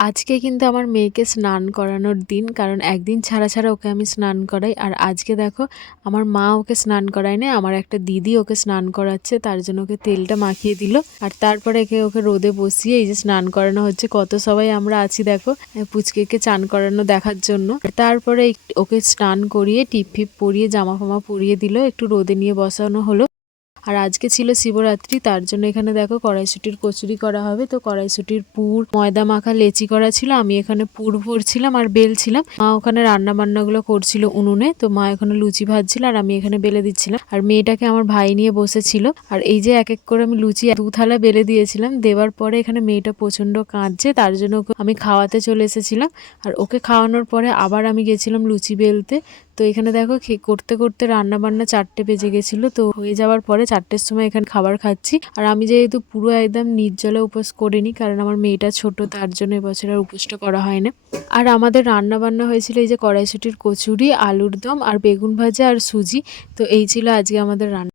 আজকে কিন্তু আমার মেয়েকে স্নান করানোর দিন, কারণ একদিন ছাড়া ছাড়া ওকে আমি স্নান করাই। আর আজকে দেখো আমার মা ওকে স্নান করায় না, আমার একটা দিদি ওকে স্নান করাচ্ছে, তার জন্য ওকে তেলটা মাখিয়ে দিল। আর তারপরে ওকে রোদে বসিয়ে এই যে স্নান করানো হচ্ছে। কত সবাই আমরা আছি দেখো পুচকেকে চান করানো দেখার জন্য। তারপরে ওকে স্নান করিয়ে টিপ ফিপ পরিয়ে জামা ফামা পরিয়ে দিল, একটু রোদে নিয়ে বসানো হলো। আর আজকে ছিল শিবরাত্রি, তার জন্য এখানে দেখো কড়াইশুটির কচুরি করা হবে। তো কড়াইশুটির পুর, ময়দা মাখা লেচি করা ছিল, আমি এখানে পুর ভরছিলাম আর বেলছিলাম। মা ওখানে রান্না বান্নাগুলো করছিল উনুনে, তো মা এখানে লুচি ভাজছিল আর আমি এখানে বেলে দিচ্ছিলাম। আর মেয়েটাকে আমার ভাই নিয়ে বসেছিল। আর এই যে এক এক করে আমি লুচি 2 থালা বেলে দিয়েছিলাম। দেওয়ার পরে এখানে মেয়েটা প্রচন্ড কাঁদছে, তার জন্য ওকে আমি খাওয়াতে চলে এসেছিলাম। আর ওকে খাওয়ানোর পরে আবার আমি গেছিলাম লুচি বেলতে। তো এখানে দেখো করতে করতে রান্না বান্না 4টে বেজে গেছিলো। তো হয়ে যাওয়ার পরে 4টের সময় এখানে খাবার খাচ্ছি। আর আমি যেহেতু পুরো একদম নির্জলা উপোস করিনি, কারণ আমার মেয়েটা ছোট, তার জন্য এবছর আর উপোসটা করা হয় না। আর আমাদের রান্না বান্না হয়েছিল এই যে কড়াইশুটির কচুরি, আলুর দম আর বেগুন ভাজা আর সুজি। তো এই ছিল আজকে আমাদের রান্না।